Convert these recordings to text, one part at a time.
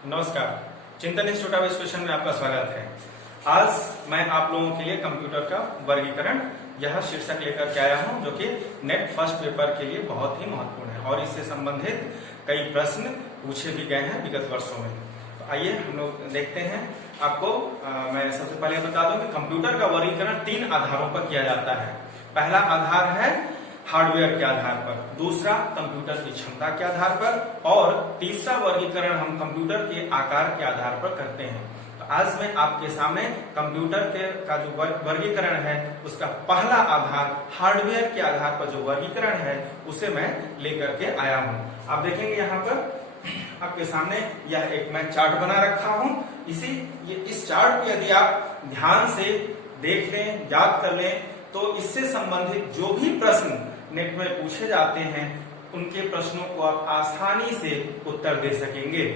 नमस्कार, चिंतन institute of education में आपका स्वागत है। आज मैं आप लोगों के लिए कंप्यूटर का वर्गीकरण यह शीर्षक लेकर के आया हूं, जो कि नेट फर्स्ट पेपर के लिए बहुत ही महत्वपूर्ण है और इससे संबंधित कई प्रश्न पूछे भी गए हैं विगत वर्षों में। तो आइए हम लोग देखते हैं। आपको मैं सबसे पहले बता दूं कि कंप्यूटर का वर्गीकरण 3 आधारों पर किया जाता है। पहला आधार है हार्डवेयर के आधार पर, दूसरा कंप्यूटर की क्षमता के आधार पर और तीसरा वर्गीकरण हम कंप्यूटर के आकार के आधार पर करते हैं। तो आज मैं आपके सामने कंप्यूटर का जो वर्गीकरण है उसका पहला आधार हार्डवेयर के आधार पर जो वर्गीकरण है उसे मैं लेकर के आया हूं। आप देखेंगे यहाँ पर आपके सामने यह एक मैं चार्ट बना रखा हूं। इस चार्ट को यदि आप ध्यान से देख लें, याद कर लें, तो इससे संबंधित जो भी प्रश्न नेट में पूछे जाते हैं उनके प्रश्नों को आप आसानी से उत्तर दे सकेंगे।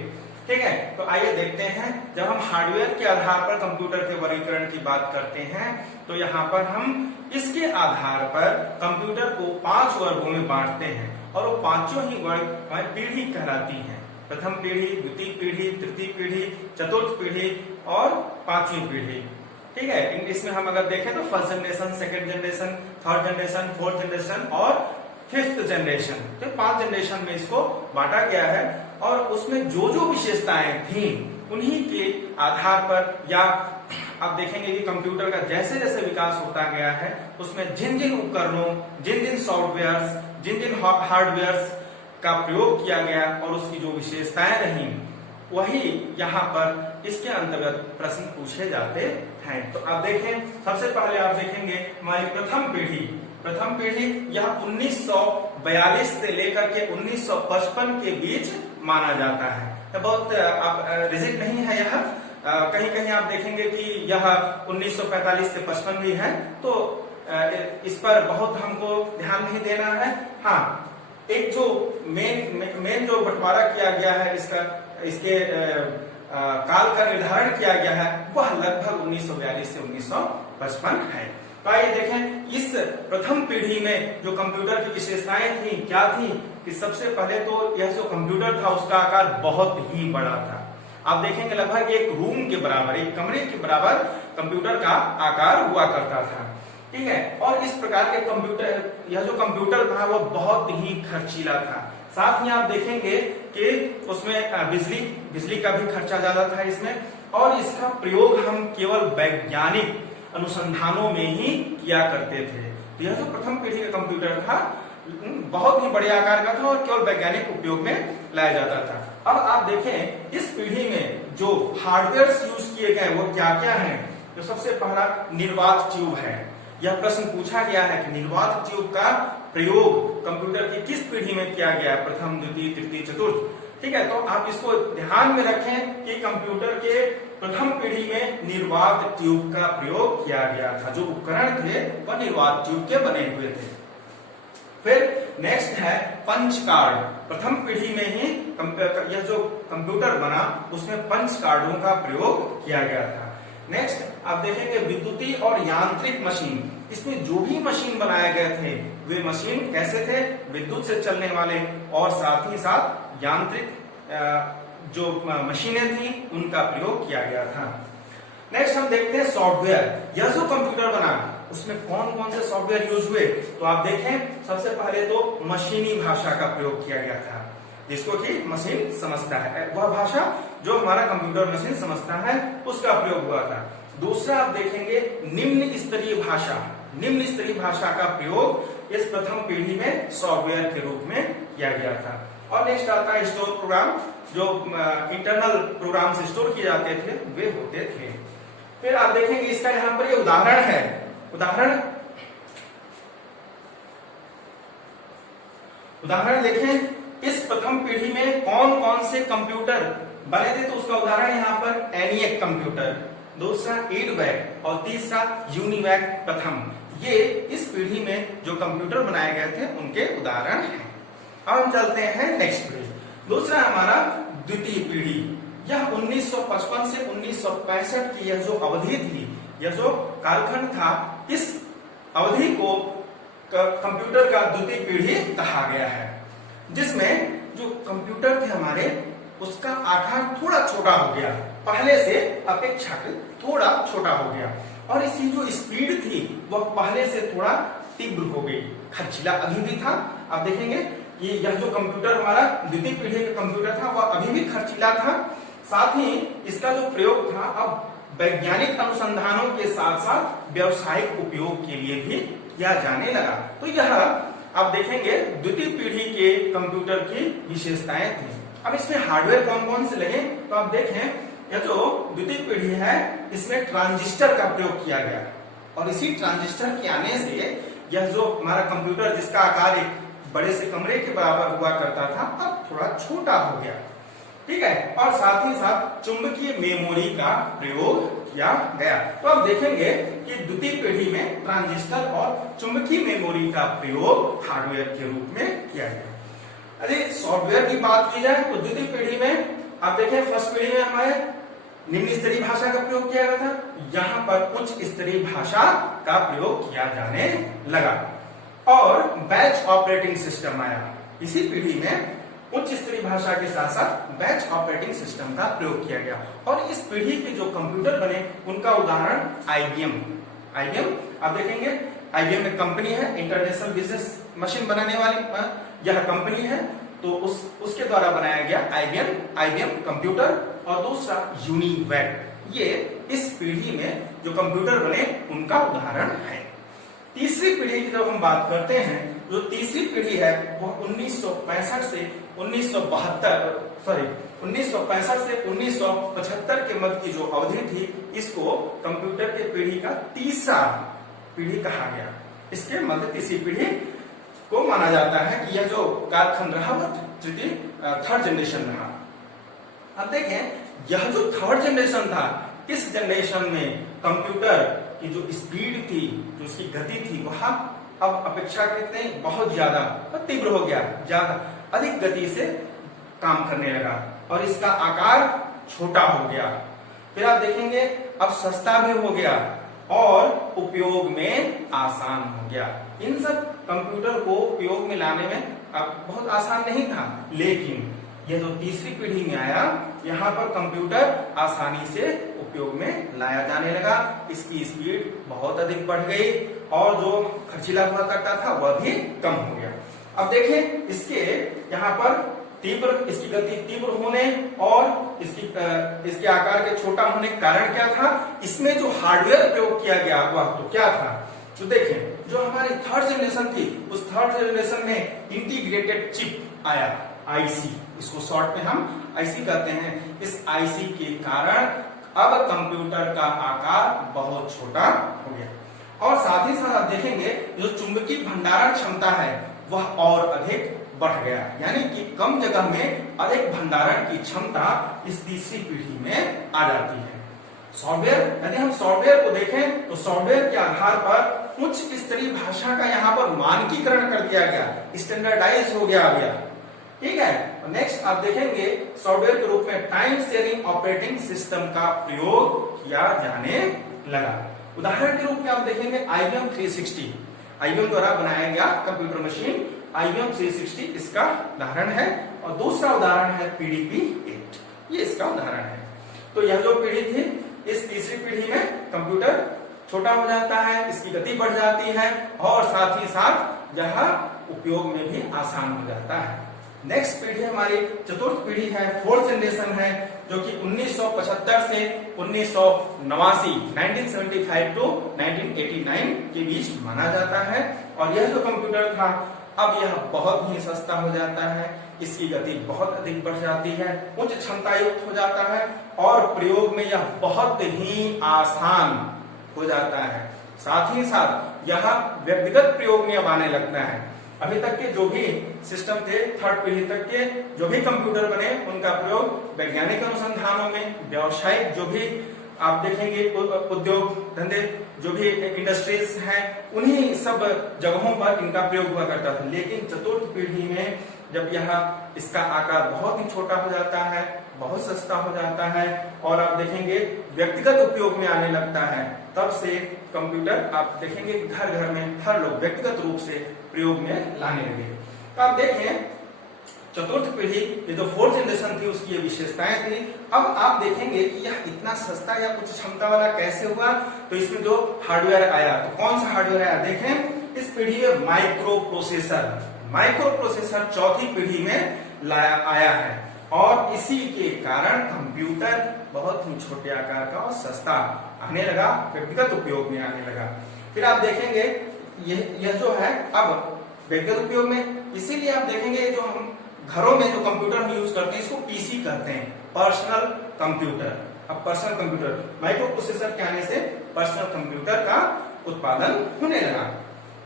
ठीक है, तो आइए देखते हैं। जब हम हार्डवेयर के आधार पर कंप्यूटर के वर्गीकरण की बात करते हैं तो यहाँ पर हम इसके आधार पर कंप्यूटर को 5 वर्गों में बांटते हैं और वो पांचों ही वर्ग हमारी पीढ़ी कहलाती हैं। प्रथम पीढ़ी, द्वितीय पीढ़ी, तृतीय पीढ़ी, चतुर्थ पीढ़ी और 5वीं पीढ़ी। ठीक है, इंग्लिश में हम अगर देखें तो first generation, second generation, third generation, fourth generation और 5th जनरेशन। तो 5 जनरेशन में इसको बांटा गया है और उसमें जो जो विशेषताएं थी उन्हीं के आधार पर, या आप देखेंगे कि कंप्यूटर का जैसे जैसे विकास होता गया है उसमें जिन जिन उपकरणों, जिन जिन सॉफ्टवेयर, जिन जिन हार्डवेयर का प्रयोग किया गया और उसकी जो विशेषताएं रही वही यहाँ पर इसके अंतर्गत प्रश्न पूछे जाते हैं। तो आप देखें, सबसे पहले आप देखेंगे हमारी प्रथम पीढ़ी यह 1942 से लेकर के 1955 के बीच माना जाता है। तो बहुत रिजिड नहीं है यह, कहीं कहीं आप देखेंगे कि यह 1945 से 55 भी है, तो इस पर बहुत हमको ध्यान नहीं देना है। हाँ, एक जो मेन जो बंटवारा किया गया है इसके काल का निर्धारण किया गया है वह लगभग 1942 से 1955 है। तो आइए देखें, इस प्रथम पीढ़ी में जो कंप्यूटर की विशेषताएं थी क्या थी कि सबसे पहले तो यह जो कंप्यूटर था उसका आकार बहुत ही बड़ा था। आप देखेंगे लगभग एक रूम के बराबर, एक कमरे के बराबर कंप्यूटर का आकार हुआ करता था। ठीक है, और इस प्रकार के कंप्यूटर, यह जो कंप्यूटर था वो बहुत ही खर्चीला था। साथ ही आप देखेंगे कि उसमें बिजली का भी खर्चा ज्यादा था इसमें, और इसका प्रयोग हम केवल वैज्ञानिक अनुसंधानों में ही किया करते थे। तो यह जो प्रथम पीढ़ी का कंप्यूटर था बहुत ही बड़े आकार का था और केवल वैज्ञानिक उपयोग में लाया जाता था। अब आप देखें इस पीढ़ी में जो हार्डवेयर यूज किए गए वो क्या क्या है। तो सबसे पहला निर्वात ट्यूब है। यह प्रश्न पूछा गया है कि निर्वात ट्यूब का प्रयोग कंप्यूटर की किस पीढ़ी में किया गया है, प्रथम, द्वितीय, तृतीय, चतुर्थ। ठीक है, तो आप इसको ध्यान में रखें कि कंप्यूटर के प्रथम पीढ़ी में निर्वात ट्यूब का प्रयोग किया गया था। जो उपकरण थे वह निर्वात ट्यूब के बने हुए थे। फिर नेक्स्ट है पंच कार्ड। प्रथम पीढ़ी में ही यह जो कंप्यूटर बना उसमें पंच कार्डों का प्रयोग किया गया था। नेक्स्ट आप देखेंगे विद्युतीय और यांत्रिक मशीन। इसमें जो भी मशीन बनाए गए थे वे मशीन कैसे थे, विद्युत से चलने वाले और साथ ही साथ यांत्रिक जो मशीनें थी उनका प्रयोग किया गया था। नेक्स्ट हम देखते हैं सॉफ्टवेयर। यह जो कंप्यूटर बना उसमें कौन कौन से सॉफ्टवेयर यूज हुए, तो आप देखें सबसे पहले तो मशीनी भाषा का प्रयोग किया गया था, जिसको कि मशीन समझता है, वह भाषा जो हमारा कंप्यूटर मशीन समझता है उसका प्रयोग हुआ था। दूसरा आप देखेंगे निम्न स्तरीय भाषा का प्रयोग इस प्रथम पीढ़ी में सॉफ्टवेयर के रूप में किया गया था। और नेक्स्ट आता है स्टोर प्रोग्राम। जो इंटरनल प्रोग्राम से स्टोर किए जाते थे वे होते थे। फिर आप देखेंगे इसका यहाँ पर ये उदाहरण है। उदाहरण देखें, इस प्रथम पीढ़ी में कौन कौन से कंप्यूटर बने थे, तो उसका उदाहरण यहाँ पर एनिएक कंप्यूटर, दूसरा ईडवैक और तीसरा यूनिवैक प्रथम। ये इस पीढ़ी में जो कंप्यूटर बनाए गए थे उनके उदाहरण हैं। अब हम चलते हैं नेक्स्ट पीढ़ी। दूसरा हमारा द्वितीय पीढ़ी। यह 1955 से 1965 की यह जो अवधि थी, यह जो कालखंड था, इस अवधि को कंप्यूटर का द्वितीय पीढ़ी कहा गया है, जिसमें जो कंप्यूटर थे हमारे उसका आकार थोड़ा छोटा हो गया, पहले से अपेक्षाकृत थोड़ा छोटा हो गया, और इसकी जो स्पीड थी वह पहले से थोड़ा तीव्र हो गई। खर्चीला अभी भी था, आप देखेंगे कि यह जो कंप्यूटर हमारा द्वितीय पीढ़ी का कंप्यूटर था वह अभी भी खर्चीला था, साथ ही इसका जो प्रयोग था अब वैज्ञानिक अनुसंधानों के साथ साथ व्यवसायिक उपयोग के लिए भी किया जाने लगा। तो यह आप देखेंगे द्वितीय पीढ़ी के कंप्यूटर की विशेषताएं थी। अब इसमें हार्डवेयर कौन कौन से लगे, तो आप देखें यह जो द्वितीय पीढ़ी है इसमें ट्रांजिस्टर का प्रयोग किया गया, और इसी ट्रांजिस्टर के आने से यह जो हमारा कंप्यूटर जिसका आकार एक बड़े से कमरे के बराबर हुआ करता था अब थोड़ा छोटा हो गया, ठीक है। और साथ ही साथ चुंबकीय मेमोरी का प्रयोग किया गया। तो आप देखेंगे कि द्वितीय पीढ़ी में ट्रांजिस्टर और चुंबकीय मेमोरी का प्रयोग हार्डवेयर के रूप में किया गया। यदि सॉफ्टवेयर की बात की जाए तो द्वितीय पीढ़ी में आप देखें फर्स्ट पीढ़ी में हमारे निम्न स्तरीय भाषा का प्रयोग किया गया था, यहाँ पर उच्च स्तरीय भाषा का प्रयोग किया जाने लगा, और बैच ऑपरेटिंग सिस्टम आया। इसी पीढ़ी में उच्च स्तरीय भाषा के साथ साथ बैच ऑपरेटिंग सिस्टम का प्रयोग किया गया, और इस पीढ़ी के जो कंप्यूटर बने उनका उदाहरण आईबीएम आप देखेंगे। आईबीएम एक कंपनी है, इंटरनेशनल बिजनेस मशीन बनाने वाली यह कंपनी है, तो उसके द्वारा बनाया गया आईबीएम कंप्यूटर, और दूसरा यूनिवैक। ये इस पीढ़ी में जो कंप्यूटर बने उनका उदाहरण है। तीसरी पीढ़ी की जब हम बात करते हैं, जो तीसरी पीढ़ी है वह 1965 से 1975 के मध्य की जो अवधि थी इसको कंप्यूटर के पीढ़ी का तीसरा पीढ़ी कहा गया। इसके मध्य तीसरी पीढ़ी को माना जाता है कि यह जो कालखंड रहा वह थर्ड जनरेशन रहा। अब देखें यह जो थर्ड जनरेशन था, इस जनरेशन में कंप्यूटर की जो स्पीड थी, जो उसकी गति थी, वह अब अपेक्षाकृत नहीं बहुत ज्यादा तीव्र हो गया, ज्यादा अधिक गति से काम करने लगा, और इसका आकार छोटा हो गया। फिर आप देखेंगे अब सस्ता भी हो गया और उपयोग में आसान हो गया। इन सब कंप्यूटर को उपयोग में लाने में अब बहुत आसान नहीं था, लेकिन यह जो तीसरी पीढ़ी में आया यहाँ पर कंप्यूटर आसानी से उपयोग में लाया जाने लगा, इसकी स्पीड बहुत अधिक बढ़ गई, और जो खर्चीला हुआ करता था वह भी कम हो गया। अब देखें इसके यहाँ पर इसकी गति तीव्र होने और इसके आकार के छोटा होने का कारण क्या था, इसमें जो हार्डवेयर प्रयोग किया गया वह तो क्या था। तो देखें जो हमारी थर्ड जनरेशन थी उस थर्ड जनरेशन में इंटीग्रेटेड चिप आया, आईसी, इसको शॉर्ट में हम आईसी कहते हैं। इस आईसी के कारण अब कंप्यूटर का आकार बहुत छोटा हो गया, और साथ ही साथ आप देखेंगे जो चुंबकीय भंडारण क्षमता है वह और अधिक बढ़ गया, यानी कि कम जगह में अधिक भंडारण की क्षमता इस तीसरी पीढ़ी में आ जाती है। सॉफ्टवेयर, यदि हम सॉफ्टवेयर को देखें तो सॉफ्टवेयर के आधार पर उच्च स्तरीय भाषा का यहाँ पर मानकीकरण कर दिया गया, स्टैंडर्डाइज हो गया, ठीक है। नेक्स्ट आप देखेंगे सॉफ्टवेयर के रूप में टाइम शेयरिंग ऑपरेटिंग सिस्टम का प्रयोग किया जाने लगा। उदाहरण के रूप में आप देखेंगे आईबीएम 360, आईबीएम द्वारा बनाया गया कंप्यूटर मशीन आईबीएम 360 इसका उदाहरण है, और दूसरा उदाहरण है पीडीपी 8, ये इसका उदाहरण है। तो यह जो पीढ़ी थी, इस तीसरी पीढ़ी में कंप्यूटर छोटा हो जाता है, इसकी गति बढ़ जाती है, और साथ ही साथ यह उपयोग में भी आसान हो जाता है। नेक्स्ट पीढ़ी हमारी चतुर्थ पीढ़ी है, फोर्थ जनरेशन है, जो कि 1975 से 1989 1975 टू 1989 के बीच माना जाता है। और यह जो कंप्यूटर था अब यह बहुत ही सस्ता हो जाता है, इसकी गति बहुत अधिक बढ़ जाती है, उच्च क्षमता युक्त हो जाता है, और प्रयोग में यह बहुत ही आसान हो जाता है। साथ ही साथ यह व्यक्तिगत प्रयोग में अब आने लगता है। अभी तक के जो भी सिस्टम थे, थर्ड पीढ़ी तक के जो भी कंप्यूटर बने उनका प्रयोग वैज्ञानिक अनुसंधानों में, व्यावसायिक जो भी आप देखेंगे उद्योग धंधे जो भी इंडस्ट्रीज हैं उन्हीं सब जगहों पर इनका प्रयोग हुआ करता था। लेकिन चतुर्थ पीढ़ी में जब यह इसका आकार बहुत ही छोटा हो जाता है, बहुत सस्ता हो जाता है, और आप देखेंगे व्यक्तिगत उपयोग में आने लगता है, तब से कंप्यूटर आप देखेंगे घर घर में हर लोग व्यक्तिगत रूप से प्रयोग में लाने लगे। तो आप देखें चतुर्थ पीढ़ी, ये जो फोर्थ जनरेशन थी उसकी ये विशेषताएं थी। अब आप देखेंगे कि यह इतना सस्ता या उच्च क्षमता वाला कैसे हुआ, तो इसमें जो हार्डवेयर आया, तो कौन सा हार्डवेयर आया, देखें इस पीढ़ी में माइक्रो प्रोसेसर चौथी पीढ़ी में आया है और इसी के कारण कंप्यूटर बहुत ही छोटे आकार का और सस्ता आने लगा, व्यक्तिगत उपयोग में आने लगा। फिर आप देखेंगे यह जो है अब व्यक्तिगत उपयोग में, इसीलिए आप देखेंगे जो हम घरों में जो कंप्यूटर हम यूज करते हैं इसको पीसी कहते हैं, पर्सनल कंप्यूटर। अब पर्सनल कंप्यूटर माइक्रो प्रोसेसर के आने से पर्सनल कंप्यूटर का उत्पादन होने लगा।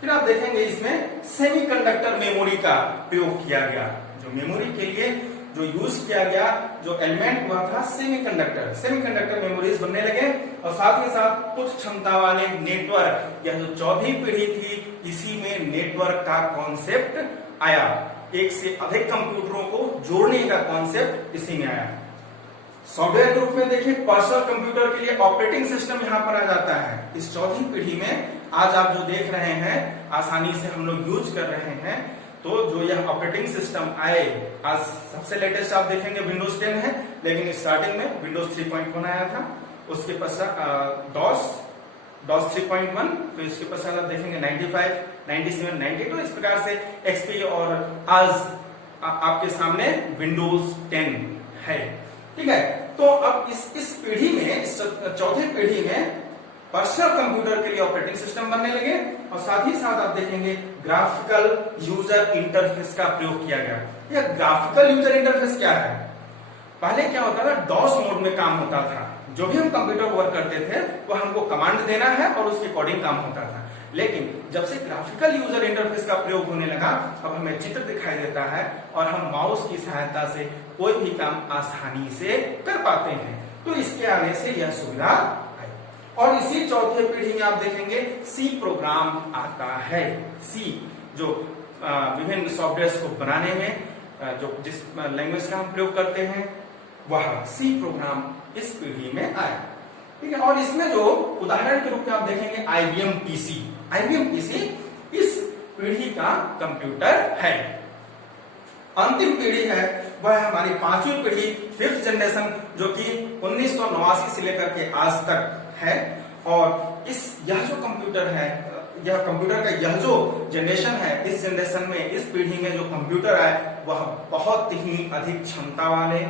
फिर आप देखेंगे इसमें सेमीकंडक्टर मेमोरी का प्रयोग किया गया, जो मेमोरी के लिए जो यूज किया गया जो एलिमेंट हुआ था सेमीकंडक्टर मेमोरीज बनने लगे और साथ ही साथ उच्च क्षमता वाले नेटवर्क, यह जो चौथी पीढ़ी थी इसी में नेटवर्क का कॉन्सेप्ट आया, एक से अधिक कंप्यूटरों को जोड़ने का कॉन्सेप्ट इसी में आया। सॉफ्टवेयर के रूप में देखिए पर्सनल कंप्यूटर के लिए ऑपरेटिंग सिस्टम यहाँ पर आ जाता है। इस चौथी पीढ़ी में आज आप जो देख रहे हैं आसानी से हम लोग यूज कर रहे हैं, तो जो यह ऑपरेटिंग सिस्टम आए, आज सबसे लेटेस्ट आप देखेंगे विंडोज 10 है, लेकिन स्टार्टिंग में विंडोज 3.1 आया था, उसके पश्चात डॉस 3.1, तो इसके पश्चात आप देखेंगे 95, 97, 92, इस प्रकार से एक्सपी और आज आपके सामने विंडोज 10 है। ठीक है, तो अब इस पीढ़ी में, इस चौथी पीढ़ी में पर्सनल कंप्यूटर के लिए ऑपरेटिंग सिस्टम बनने लगे और साथ ही साथ आप देखेंगे ग्राफिकल यूजर इंटरफेस का प्रयोग किया गया। यह ग्राफिकल यूजर इंटरफेस क्या है? पहले क्या होता था, डॉस मोड में काम होता था, जो भी हम कंप्यूटर वर्क करते थे वो हमको कमांड देना है और उसके अकॉर्डिंग काम होता था। लेकिन जब से ग्राफिकल यूजर इंटरफेस का प्रयोग होने लगा, अब हमें चित्र दिखाई देता है और हम माउस की सहायता से कोई भी काम आसानी से कर पाते हैं। तो इसके आने से यह सुविधा आई और इसी चौथे पीढ़ी में आप देखेंगे सी प्रोग्राम आता है। सी जो विभिन्न सॉफ्टवेयर को बनाने में जो जिस लैंग्वेज का हम प्रयोग करते हैं वह सी प्रोग्राम इस पीढ़ी में आया। ठीक है, और इसमें जो उदाहरण के रूप में आप देखेंगे IBM PC इस पीढ़ी का कंप्यूटर है। अंतिम पीढ़ी है वह हमारी पांचवी पीढ़ी, फिफ्थ जनरेशन, जो कि 1989 से लेकर के आज तक है। और यह जो कंप्यूटर है, यह कंप्यूटर का यह जो जनरेशन है, इस जनरेशन में, इस पीढ़ी में जो कंप्यूटर है वह बहुत ही अधिक क्षमता वाले,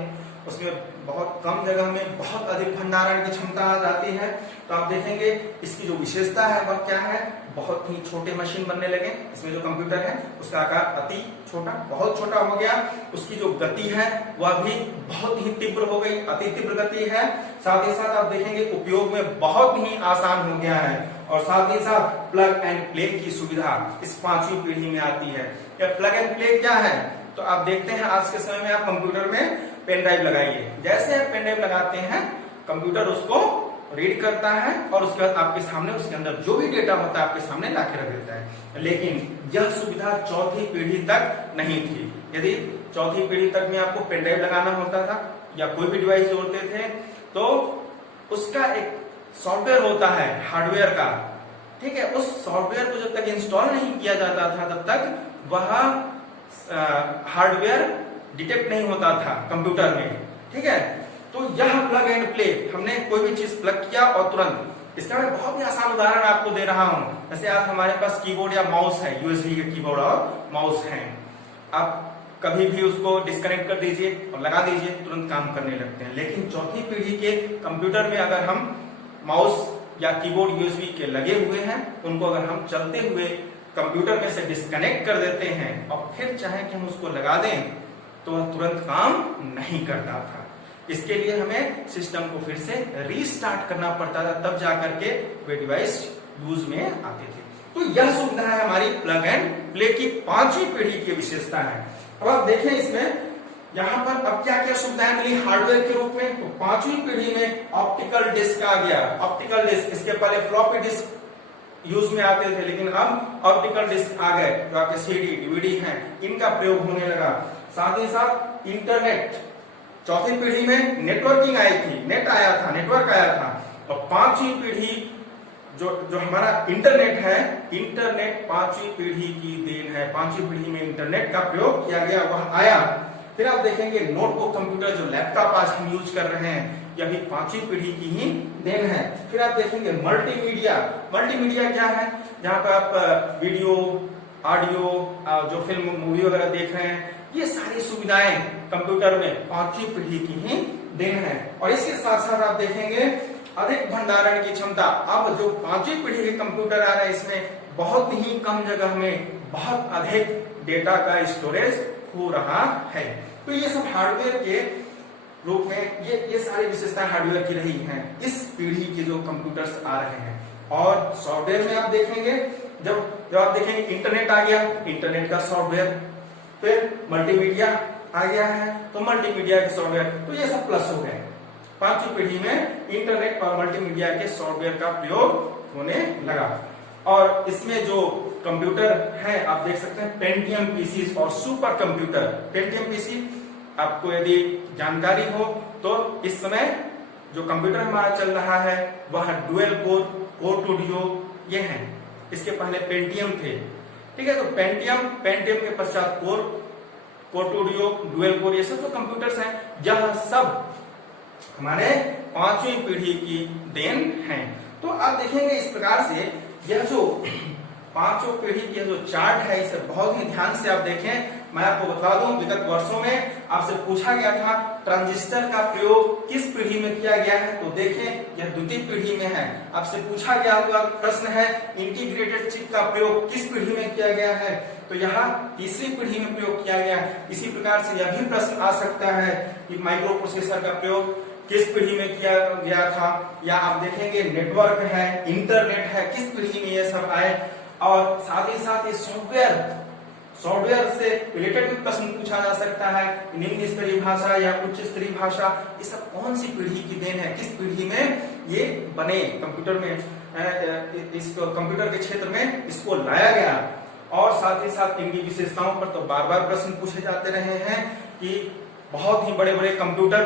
उसमें बहुत कम जगह में बहुत अधिक भंडारण की क्षमता आ जाती है। तो आप देखेंगे इसकी जो विशेषता है वह क्या है, बहुत ही छोटे मशीन बनने लगे। इसमें जो कंप्यूटर है उसका आकार अति छोटा, बहुत छोटा हो गया। उसकी जो गति है वह भी बहुत ही तीव्र हो गई, अति तीव्र गति है। साथ ही साथ आप देखेंगे उपयोग में बहुत ही आसान हो गया है और साथ ही साथ प्लग एंड प्ले की सुविधा इस पांचवी पीढ़ी में आती है। यह प्लग एंड प्ले क्या है, तो आप देखते हैं आज के समय में आप कंप्यूटर में पेन ड्राइव लगाइए, जैसे आप पेन ड्राइव लगाते हैं कंप्यूटर उसको रीड करता है और उसके बाद आपके सामने उसके अंदर जो भी डेटा होता है आपके सामने लाके रख देता है। लेकिन यह सुविधा चौथी पीढ़ी तक नहीं थी। यदि चौथी पीढ़ी तक में आपको पेन ड्राइव लगाना होता था या कोई भी डिवाइस जोड़ते थे तो उसका एक सॉफ्टवेयर होता है हार्डवेयर का, ठीक है, उस सॉफ्टवेयर को जब तक इंस्टॉल नहीं किया जाता था तब तक वह हार्डवेयर डिटेक्ट नहीं होता था कंप्यूटर में। ठीक है, तो यह प्लग एंड प्ले, हमने कोई भी चीज प्लग किया और तुरंत, इसका मैं बहुत ही आसान उदाहरण आपको दे रहा हूं। जैसे आज हमारे पास कीबोर्ड या माउस है, यूएसबी के कीबोर्ड और माउस है, आप कभी भी उसको डिस्कनेक्ट कर दीजिए और लगा दीजिए, तुरंत काम करने लगते हैं। लेकिन चौथी पीढ़ी के कंप्यूटर में अगर हम माउस या कीबोर्ड यूएसबी के लगे हुए हैं, उनको अगर हम चलते हुए कंप्यूटर में से डिस्कनेक्ट कर देते हैं और फिर चाहे कि हम उसको लगा दें तो वह तुरंत काम नहीं करता था। इसके लिए हमें सिस्टम को फिर से रीस्टार्ट करना पड़ता था, तब जाकर के वे डिवाइस यूज में आते थे। तो यह सुविधा है हमारी प्लग एंड प्ले की पांचवी पीढ़ी की विशेषता है। अब आप देखें इसमें यहाँ पर अब क्या क्या सुविधाएं मिली हार्डवेयर के रूप में, तो पांचवी पीढ़ी में ऑप्टिकल डिस्क आ गया। ऑप्टिकल डिस्क, इसके पहले फ्लॉपी डिस्क यूज में आते थे, लेकिन अब ऑप्टिकल डिस्क आ गए, जो आपके सीडी डीवीडी हैं, इनका प्रयोग होने लगा। साथ ही साथ इंटरनेट, चौथी पीढ़ी में नेटवर्किंग आई थी, नेट आया था, नेटवर्क आया था। और पांचवी पीढ़ी जो हमारा इंटरनेट है, इंटरनेट पांचवी पीढ़ी की देन है। पांचवी पीढ़ी में इंटरनेट का प्रयोग किया गया, वह आया फिर आप देखेंगे नोटबुक कंप्यूटर जो लैपटॉप आज हम यूज कर रहे हैं, यह भी 5वीं पीढ़ी की ही देन है। फिर आप देखेंगे मल्टीमीडिया। मल्टीमीडिया क्या है? जहां पर आप वीडियो, ऑडियो, जो फिल्म मूवी वगैरह देख रहे हैं, ये सारी सुविधाएं कंप्यूटर में 5वीं पीढ़ी की ही देन है। और इसके साथ साथ आप देखेंगे अधिक भंडारण की क्षमता। अब जो 5वीं पीढ़ी के कंप्यूटर आ रहे हैं, इसमें बहुत ही कम जगह में बहुत अधिक डेटा का स्टोरेज हो रहा है। तो ये सब हार्डवेयर के रूप में ये सारी विशेषताएं हार्डवेयर की रही हैं इस पीढ़ी के जो कंप्यूटर्स आ रहे हैं। और सॉफ्टवेयर में आप देखेंगे, जब आप देखेंगे इंटरनेट आ गया, इंटरनेट का सॉफ्टवेयर, फिर मल्टीमीडिया आ गया है तो मल्टीमीडिया के सॉफ्टवेयर, तो ये सब प्लस हो गए। 5वीं पीढ़ी में इंटरनेट और मल्टीमीडिया के सॉफ्टवेयर का प्रयोग होने लगा। और इसमें जो कंप्यूटर है आप देख सकते हैं पेंटियम पीसी और सुपर कंप्यूटर। पेंटियम पीसी आपको यदि जानकारी हो तो इस समय जो कंप्यूटर हमारा चल रहा है वह dual core, core two duo ये है। इसके पहले पेंटियम थे, ठीक है। तो पेंटियम के पश्चात core two duo, dual core, ये सब जो कंप्यूटर्स हैं यह सब हमारे 5वीं पीढ़ी की देन है। तो आप देखेंगे इस प्रकार से यह जो 5वीं पीढ़ी की जो चार्ट है इसे बहुत ही ध्यान से आप देखें। मैं आपको बता दूं विगत वर्षों में आपसे पूछा गया था ट्रांजिस्टर का प्रयोग किस पीढ़ी में किया गया है, तो देखें यह 2वीं पीढ़ी में है। आपसे पूछा गया हुआ प्रश्न है इंटीग्रेटेड चिप का प्रयोग किस पीढ़ी में किया गया है, तो यहाँ 3वीं पीढ़ी में प्रयोग किया गया। इसी प्रकार से यह भी प्रश्न आ सकता है कि माइक्रो प्रोसेसर का प्रयोग किस पीढ़ी में किया गया था, या आप देखेंगे नेटवर्क है, इंटरनेट है, किस पीढ़ी में ये सब आए। और साथ ही साथ ये सॉफ्टवेयर से रिलेटेड भी प्रश्न पूछा जा सकता है, निम्न स्तरीय भाषा या उच्च स्तरीय भाषा, ये सब कौन सी पीढ़ी की देन है, किस पीढ़ी में ये बने, कंप्यूटर में इसको कंप्यूटर के क्षेत्र में इसको लाया गया। और साथ ही साथ इनकी विशेषताओं पर तो बार बार प्रश्न पूछे जाते रहे हैं कि बहुत ही बड़े बड़े कंप्यूटर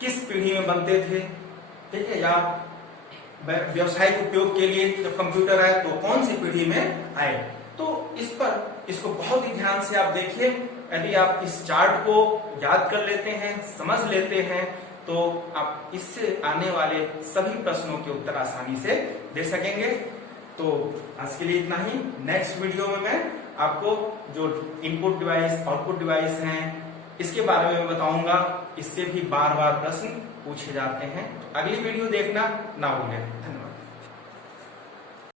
किस पीढ़ी में बनते थे, ठीक है, या व्यवसायिक उपयोग के लिए जब कंप्यूटर आए तो कौन सी पीढ़ी में आए। तो इसको बहुत ही ध्यान से आप देखिए। यदि आप इस चार्ट को याद कर लेते हैं, समझ लेते हैं, तो आप इससे आने वाले सभी प्रश्नों के उत्तर आसानी से दे सकेंगे। तो आज के लिए इतना ही। नेक्स्ट वीडियो में मैं आपको जो इनपुट डिवाइस, आउटपुट डिवाइस हैं, इसके बारे में बताऊंगा। इससे भी बार बार प्रश्न पूछे जाते हैं। तो अगली वीडियो देखना ना भूलें।